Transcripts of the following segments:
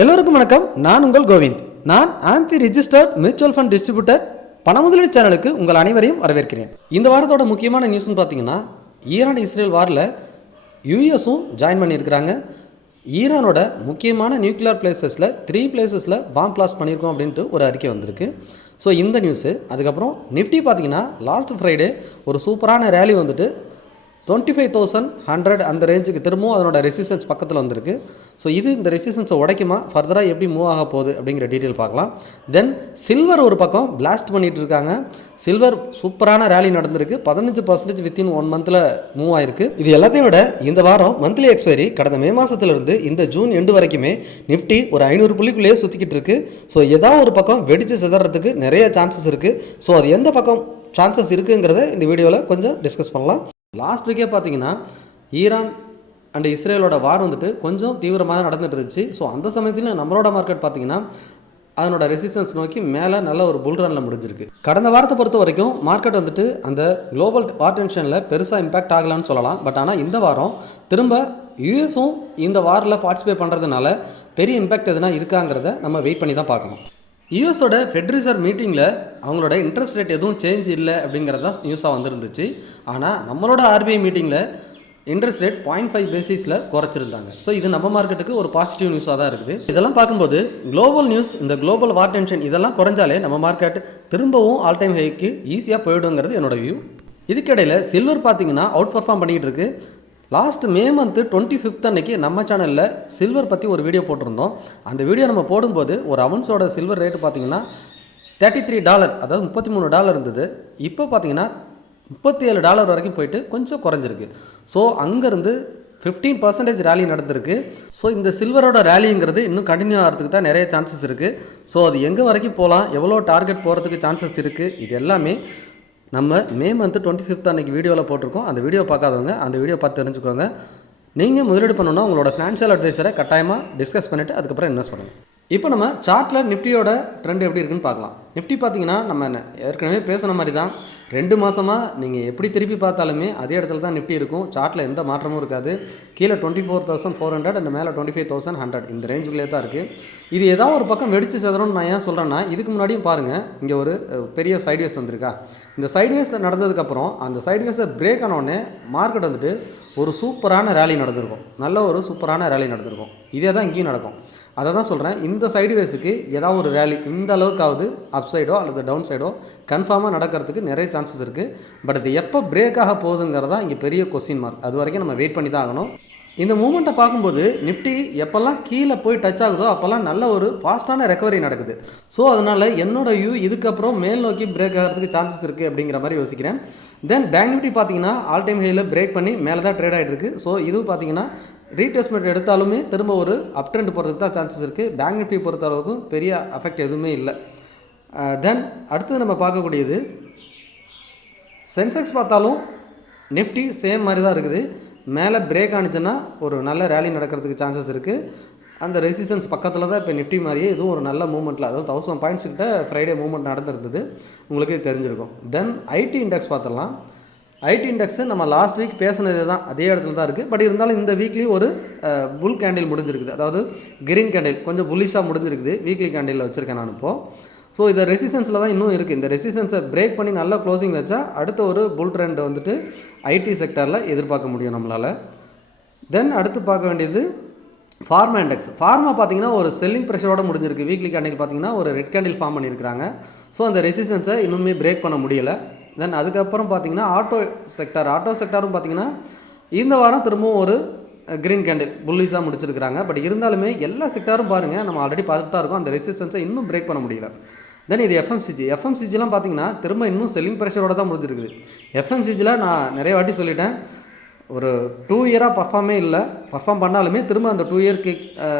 எல்லோருக்கும் வணக்கம். நான் உங்கள் கோவிந்த். நான் AMFI registered mutual fund distributor பண முதலீடு சேனலுக்கு உங்கள் அனைவரையும் வரவேற்கிறேன். இந்த வாரத்தோட முக்கியமான நியூஸ்னு பார்த்தீங்கன்னா ஈரான் இஸ்ரேல் வாரில் யூஎஸும் ஜாயின் பண்ணியிருக்கிறாங்க. ஈரானோட முக்கியமான நியூக்ளியர் பிளேசஸில் த்ரீ பிளேசஸில் பாம் பிளாஸ்ட் பண்ணியிருக்கோம் அப்படின்ட்டு ஒரு அறிக்கை வந்திருக்கு. ஸோ இந்த நியூஸு அதுக்கப்புறம் நிஃப்டி பார்த்தீங்கன்னா லாஸ்ட் ஃப்ரைடே ஒரு சூப்பரான ரேலி வந்துட்டு டுவெண்ட்டி ஃபைவ் தௌசண்ட் ஹண்ட்ரட் அந்த ரேஞ்சுக்கு திரும்பவும் அதனோட ரெசிஸ்டன்ஸ் பக்கத்தில் வந்திருக்கு. ஸோ இது இந்த ரெசிஸ்டன்ஸை உடைக்குமா? ஃபர்தராக எப்படி மூவ் ஆக போகுது அப்படிங்கிற டீட்டெயில் பார்க்கலாம். தென் சில்வர் ஒரு பக்கம் பிளாஸ்ட் பண்ணிட்டு இருக்காங்க. சில்வர் சூப்பரான ரேலி நடந்திருக்கு. பதினஞ்சு பர்சன்டேஜ் வித்தின் ஒன் மந்தில் மூவ் ஆயிருக்கு. இது எல்லாத்தையும் விட இந்த வாரம் மந்த்லி எக்ஸ்பைரி கடந்த மே மாதத்துலேருந்து இந்த ஜூன் எண்டு வரைக்குமே நிஃப்டி ஒரு ஐநூறு புள்ளிக்குள்ளேயே சுற்றிக்கிட்டு இருக்குது ஸோ ஏதாவது ஒரு பக்கம் வெடித்து சிதறதுக்கு நிறைய சான்சஸ் இருக்குது ஸோ அது எந்த பக்கம் சான்சஸ் இருக்குங்கிறத இந்த வீடியோவில் கொஞ்சம் டிஸ்கஸ் பண்ணலாம். லாஸ்ட் வீக்கே பார்த்தீங்கன்னா ஈரான் அண்ட் இஸ்ரேலோட வார் வந்துட்டு கொஞ்சம் தீவிரமாக நடந்துட்டு இருந்துச்சு. ஸோ அந்த சமயத்தில் நம்மளோட மார்க்கெட் பார்த்தீங்கன்னா அதனோட ரெசிஸ்டன்ஸ் நோக்கி மேலே நல்ல ஒரு புல் ரனில் முடிஞ்சிருக்கு. கடந்த வாரத்தை பொறுத்த வரைக்கும் மார்க்கெட் வந்துட்டு அந்த குளோபல் வார் டென்ஷனில் பெருசாக இம்பாக்ட் ஆகலான்னு சொல்லலாம். பட் ஆனால் இந்த வாரம் திரும்ப யூஎஸும் இந்த வாரில் பார்ட்டிசிபேட் பண்ணுறதுனால பெரிய இம்பாக்ட் எதுனா இருக்காங்கிறத நம்ம வெயிட் பண்ணி தான் பார்க்கணும். யூஎஸோட ஃபெட் ரிசர்வ் மீட்டிங்கில் அவங்களோட இன்ட்ரெஸ்ட் ரேட் எதுவும் சேஞ்ச் இல்லை அப்படிங்கிறது தான் நியூஸாக வந்திருந்துச்சு. ஆனால் நம்மளோட ஆர்பிஐ மீட்டிங்கில் இன்ட்ரெஸ்ட் ரேட் பாயிண்ட் ஃபைவ் பேசிஸில் குறைச்சிருந்தாங்க. ஸோ இது நம்ம மார்க்கெட்டுக்கு ஒரு பாசிட்டிவ் நியூஸாக தான் இருக்குது. இதெல்லாம் பார்க்கும்போது குளோபல் நியூஸ் இந்த குளோபல் வார் டென்ஷன் இதெல்லாம் குறைஞ்சாலே நம்ம மார்க்கெட் திரும்பவும் ஆல் டைம் ஹைக்கு ஈஸியாக போயிடுங்கிறது என்னோட வியூ இதுக்கிடையில் சில்வர் பார்த்தீங்கன்னா அவுட் பர்ஃபார்ம் பண்ணிகிட்டு இருக்கு. Last May month twenty fifth அன்னைக்கு நம்ம சேனலில் சில்வர் பற்றி ஒரு வீடியோ போட்டிருந்தோம். அந்த வீடியோ நம்ம போடும்போது ஒரு அவன்ஸோட சில்வர் ரேட்டு பார்த்தீங்கன்னா தேர்ட்டி த்ரீ டாலர் அதாவது முப்பத்தி மூணு டாலர் இருந்தது. இப்போ பார்த்தீங்கன்னா முப்பத்தி ஏழு டாலர் வரைக்கும் போயிட்டு கொஞ்சம் குறைஞ்சிருக்கு. ஸோ அங்கேருந்து ஃபிஃப்டீன் பர்சன்டேஜ் ரேலி நடந்திருக்கு. ஸோ இந்த சில்வரோட ரேலிங்கிறது இன்னும் கண்டினியூ ஆகிறதுக்கு தான் நிறைய சான்சஸ் இருக்குது ஸோ அது எங்கே வரைக்கும் போகலாம் எவ்வளோ டார்கெட் போகிறதுக்கு சான்சஸ் இருக்குது இது எல்லாமே நம்ம மே மந்த்து டுவெண்ட்டி ஃபிஃப்த் அன்றைக்கி வீடியோவில் போட்டிருக்கோம். அந்த வீடியோ பார்க்காதவங்க அந்த வீடியோ பார்த்து தெரிஞ்சுக்கோங்க. நீங்கள் முதலீடு பண்ணணும்னா உங்களோட ஃபினான்ஷியல் அட்வைசரை கட்டாயமாக டிஸ்கஸ் பண்ணிவிட்டு அதுக்கப்புறம் இன்வெஸ்ட் பண்ணுங்கள் இப்போ நம்ம சார்ட்டில் நிஃப்டியோட ட்ரெண்ட் எப்படி இருக்குன்னு பார்க்கலாம். நிஃப்டி பார்த்தீங்கன்னா நம்ம என்ன ஏற்கனவே பேசுன மாதிரி தான் ரெண்டு மாதமாக நீங்கள் எப்படி திருப்பி பார்த்தாலுமே அதே இடத்துல தான் நிஃப்டி இருக்கும். சார்ட்டில் எந்த மாற்றமும் இருக்காது. கீழே twenty four thousand four hundred அந்த மேலே டுவெண்ட்டி ஃபைவ் தௌசண்ட் ஹண்ட்ரட் இந்த ரேஞ்சுக்குள்ளே தான் இருக்குது இது ஏதாவது ஒரு பக்கம் வெடிச்சு செதறோம்னு நான் ஏன் சொல்கிறேன்னா இதுக்கு முன்னாடியும் பாருங்கள் இங்கே ஒரு பெரிய சைட்வேஸ் வந்திருக்கா. இந்த சைட்வேஸ் நடந்ததுக்கப்புறம் அந்த சைட்வேஸை பிரேக் ஆனோடனே மார்க்கெட் வந்துட்டு ஒரு சூப்பரான ரேலி நடந்திருக்கும். நல்ல ஒரு சூப்பரான ரேலி நடந்திருக்கும். இதே தான் இங்கேயும் நடக்கும். அதை தான் சொல்கிறேன் இந்த சைடுவேஸுக்கு ஏதாவது ஒரு ரேலி இந்த அளவுக்காவது அப் சைடோ அல்லது டவுன் சைடோ கன்ஃபார்மாக நடக்கிறதுக்கு நிறைய சான்சஸ் இருக்குது பட் இது எப்போ பிரேக் ஆக போகுதுங்கிறதா இங்கே பெரிய கொஸ்டின் மார்க் அது வரைக்கும் நம்ம வெயிட் பண்ணி தான் ஆகணும். இந்த மூமெண்ட்டை பார்க்கும்போது நிஃப்டி எப்போல்லாம் கீழே போய் டச் ஆகுதோ அப்போல்லாம் நல்ல ஒரு ஃபாஸ்ட்டான ரெக்கவரி நடக்குது. ஸோ அதனால் என்னோட வியூ இதுக்கப்புறம் மேல் நோக்கி பிரேக் ஆகிறதுக்கு சான்சஸ் இருக்குது அப்படிங்கிற மாதிரி யோசிக்கிறேன். தென் பேங்க் நிஃப்டி பார்த்தீங்கன்னா ஆல் டைம் ஹையில் பிரேக் பண்ணி மேலே தான் ட்ரேட் ஆகிட்டு இருக்கு. ஸோ இதுவும் பார்த்தீங்கன்னா ரீடெஸ்ட்மெண்ட் எடுத்தாலுமே திரும்ப ஒரு அப் ட்ரெண்ட் போகிறதுக்கு தான் சான்சஸ் இருக்குது பேங்க் நிஃப்டி பொறுத்த அளவுக்கு பெரிய அஃபெக்ட் எதுவுமே இல்லை. தென் அடுத்தது நம்ம பார்க்கக்கூடியது சென்செக்ஸ் பார்த்தாலும் நிஃப்டி சேம் மாதிரி தான் இருக்குது. மேலே பிரேக் ஆனிச்சுன்னா ஒரு நல்ல ரேலி நடக்கிறதுக்கு சான்சஸ் இருக்குது அந்த ரெசிஸ்டன்ஸ் பக்கத்தில் தான் இப்போ நிஃப்டி மாதிரியே இதுவும் ஒரு நல்ல மூமெண்ட்டில் அதாவது தௌசண்ட் பாயிண்ட்ஸ் கிட்ட ஃப்ரைடே மூமெண்ட் நடந்திருந்தது. உங்களுக்கே தெரிஞ்சிருக்கும். தென் ஐடி இண்டெக்ஸ் பார்த்துடலாம். ஐடி இண்டெக்ஸு நம்ம லாஸ்ட் வீக் பேசினது தான் அதே இடத்துல தான் இருக்குது பட் இருந்தாலும் இந்த வீக்லி ஒரு புல் கேண்டில் முடிஞ்சிருக்குது. அதாவது கிரீன் கேண்டில் கொஞ்சம் புல்லிஷாக முடிஞ்சிருக்குது வீக்லி கேண்டிலில் வச்சுருக்கேன் நான் இப்போது ஸோ இந்த ரெசிஸ்டன்ஸில் தான் இன்னும் இருக்குது இந்த ரெசிஸ்டன்ஸை பிரேக் பண்ணி நல்லா க்ளோசிங் வச்சா அடுத்த ஒரு புல் ட்ரெண்ட் வந்துட்டு ஐடி செக்டரில் எதிர்பார்க்க முடியும் நம்மளால். தென் அடுத்து பார்க்க வேண்டியது ஃபார்மா இண்டெக்ஸ் ஃபார்மா பார்த்தீங்கன்னா ஒரு செல்லிங் ப்ரெஷரோட முடிஞ்சிருக்கு. வீக்லி கேண்டில் பார்த்தீங்கன்னா ஒரு ரெட் கேண்டில் ஃபார்ம் பண்ணியிருக்கிறாங்க. ஸோ அந்த ரெசிஸ்டன்ஸை இன்னுமே பிரேக் பண்ண முடியலை. தென் அதுக்கப்புறம் பார்த்தீங்கன்னா ஆட்டோ செக்டார் ஆட்டோ செக்டாரும் பார்த்தீங்கன்னா இந்த வாரம் திரும்பவும் ஒரு க்ரீன் கேண்டில் புல்லிஸாக முடிச்சிருக்கிறாங்க. பட் இருந்தாலுமே எல்லா செக்டாரும் பாருங்கள் நம்ம ஆல்ரெடி பார்த்துட்டு தான் இருக்கோம். அந்த ரெசிஸ்டன்ஸை இன்னும் பிரேக் பண்ண முடியல. தென் இது எஃப்எம்சிஜி எஃப்எம்சிஜிலாம் பார்த்தீங்கன்னா திரும்ப இன்னும் செல்லிங் ப்ரெஷரோட தான் முடிஞ்சிருக்குது. எஃப்எம்சிஜியில் நான் நிறைய வாட்டி சொல்லிட்டேன். ஒரு டூ இயராக பர்ஃபார்மே இல்லை. பர்ஃபார்ம் பண்ணாலுமே திரும்ப அந்த டூ இயர்க்கு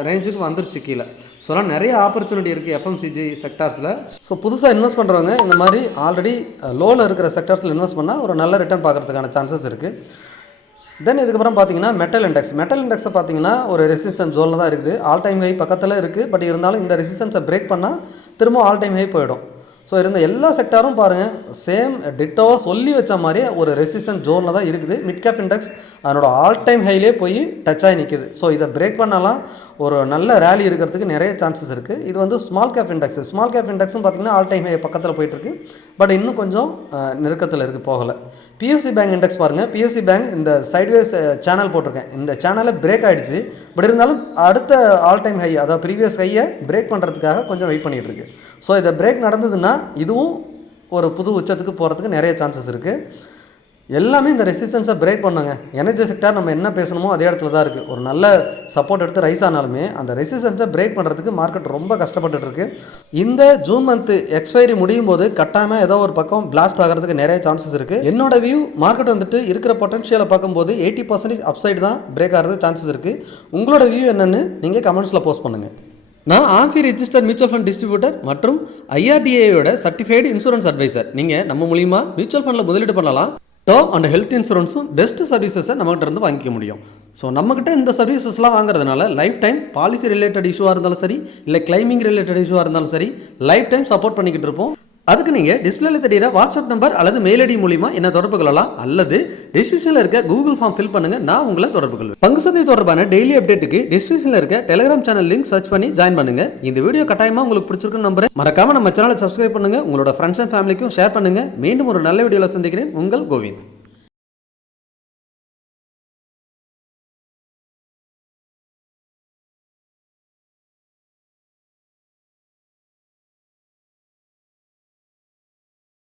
ரேஞ்சுக்கு வந்துருச்சு கீழே. ஸோ அதனால் நிறைய ஆப்பர்ச்சுனிட்டி இருக்குது எஃப்எம்சிஜி செக்டார்ஸில் ஸோ புதுசாக இன்வெஸ்ட் பண்ணுறவங்க இந்த மாதிரி ஆல்ரெடி லோவில் இருக்கிற செக்டார்ஸில் இன்வெஸ்ட் பண்ணால் ஒரு நல்ல ரிட்டர்ன் பார்க்குறதுக்கான சான்சஸ் இருக்குது தென் இதுக்கப்புறம் பார்த்தீங்கன்னா மெட்டல் இண்டெக்ஸ் மெட்டல் இண்டெக்ஸை பார்த்தீங்கன்னா ஒரு ரெசிஸ்டன்ஸ் ஜோனில் தான் இருக்குது. ஆல் டைம் ஹை பக்கத்தில் இருக்குது பட் இருந்தாலும் இந்த ரெசிஸ்டன்ஸை பிரேக் பண்ணால் திரும்ப ஆல் டைம் ஹை போயிடும். ஸோ இருந்த எல்லா செக்டாரும் பாருங்கள் சேம் டிட்டோவாக சொல்லி வச்ச மாதிரியே ஒரு ரெசிஸ்டன்ட் ஜோனில் தான் இருக்குது. மிட் கேப் இண்டெக்ஸ் அதனோட ஆல் டைம் ஹைலே போய் டச் ஆகி நிற்குது ஸோ இதை பிரேக் பண்ணலாம். ஒரு நல்ல ரேலி இருக்கிறதுக்கு நிறைய சான்சஸ் இருக்குது இது வந்து small cap index small cap இண்டெக்ஸும் பார்த்தீங்கன்னா ஆல் டைம் ஹை பக்கத்தில் போயிட்டுருக்கு பட் இன்னும் கொஞ்சம் நெருக்கத்தில் இருக்குது போகலை. பிஎஸ்சி பேங்க் இண்டெக்ஸ் பாருங்கள் பியூசி பேங்க் இந்த சைட்வேஸ் சேனல் போட்டிருக்கேன். இந்த சேனலில் பிரேக் ஆகிடுச்சு பட் இருந்தாலும் அடுத்த ஆல் டைம் ஹை அதாவது ப்ரீவியஸ் ஹையை பிரேக் பண்ணுறதுக்காக கொஞ்சம் வெயிட் பண்ணிகிட்டு இருக்கு. ஸோ இதை பிரேக் நடந்ததுன்னா இதுவும் ஒரு புது உச்சத்துக்கு போகிறதுக்கு நிறைய சான்சஸ் இருக்குது எல்லாமே இந்த ரெசிஸ்டன்ஸை பிரேக் பண்ணாங்க. எனர்ஜி செக்டார் நம்ம என்ன பேசணுமோ அதே இடத்துல தான் இருக்குது ஒரு நல்ல சப்போர்ட் எடுத்து ரைஸ் ஆனாலுமே அந்த ரெசிஸ்டன்ஸை பிரேக் பண்ணுறதுக்கு மார்க்கெட் ரொம்ப கஷ்டப்பட்டுட்டு இருக்கு. இந்த ஜூன் மந்த் எக்ஸ்பைரி முடியும் போது கட்டாயமாக ஏதோ ஒரு பக்கம் பிளாஸ்ட் ஆகிறதுக்கு நிறைய சான்சஸ் இருக்குது என்னோட வியூ மார்க்கெட் வந்துட்டு இருக்கிற பொட்டன்ஷியலை பார்க்கும்போது எயிட்டி பர்சன்டேஜ் அப்சைடு தான் பிரேக் ஆகிறதுக்கு சான்சஸ் இருக்குது உங்களோட வியூ என்னென்னு நீங்கள் கமெண்ட்ஸில் போஸ்ட் பண்ணுங்கள் நான் AMFI register mutual fund distributor மற்றும் ஐஆர்டிஏயோட சர்டிஃபைடு இன்சூரன்ஸ் அட்வைசர் நீங்கள் நம்ம மூலியமாக மியூச்சுவல் ஃபண்டில் முதலீடு பண்ணலாம். டேர்ம் அண்ட் ஹெல்த் இன்சூரன்ஸும் பெஸ்ட் சர்வீசஸை நம்மகிட்ட இருந்து வாங்கிக்க முடியும். ஸோ நம்மக்கிட்ட இந்த சர்வீசஸ்லாம் வாங்குறதுனால லைஃப் டைம் பாலிசி ரிலேட்டட் இஷ்யூவாக இருந்தாலும் சரி இல்லை கிளைமிங் ரிலேட்டட் இஷ்யூவாக இருந்தாலும் சரி லைஃப் டைம் சப்போர்ட் பண்ணிக்கிட்டு இருப்போம். அதுக்கு நீங்கள் டிஸ்பிளேல தெரியிற வாட்ஸ்அப் நம்பர் அல்லது மெயில் ஐடி மூலிமா என்ன தொடர்பு கொள்ளலாம்? அல்லது டிஸ்கிரிப்ஷனில் இருக்க கூகுள் ஃபார்ம் ஃபில் பண்ணுங்க நான் உங்களை தொடர்பு கொள்வேன். பங்கு சந்தை தொடர்பான டெய்லி அப்டேட்டுக்கு டிஸ்கிரிப்ஷனில் இருக்க டெலிகிராம் சேனல் லிங்க் சர்ச் பண்ணி ஜாயின் பண்ணுங்க. இந்த வீடியோ கட்டாயமாக உங்களுக்கு பிடிச்சிருக்குன்னு நம்புறேன். மறக்காம நம்ம சேனலை சப்ஸ்கிரைப் பண்ணுங்க. உங்களோட ஃப்ரெண்ட்ஸ் அண்ட் ஃபேமிலிக்கும் ஷேர் பண்ணுங்க. மீண்டும் ஒரு நல்ல வீடியோவில் சந்திக்கிறேன். உங்கள் கோவிந்த்.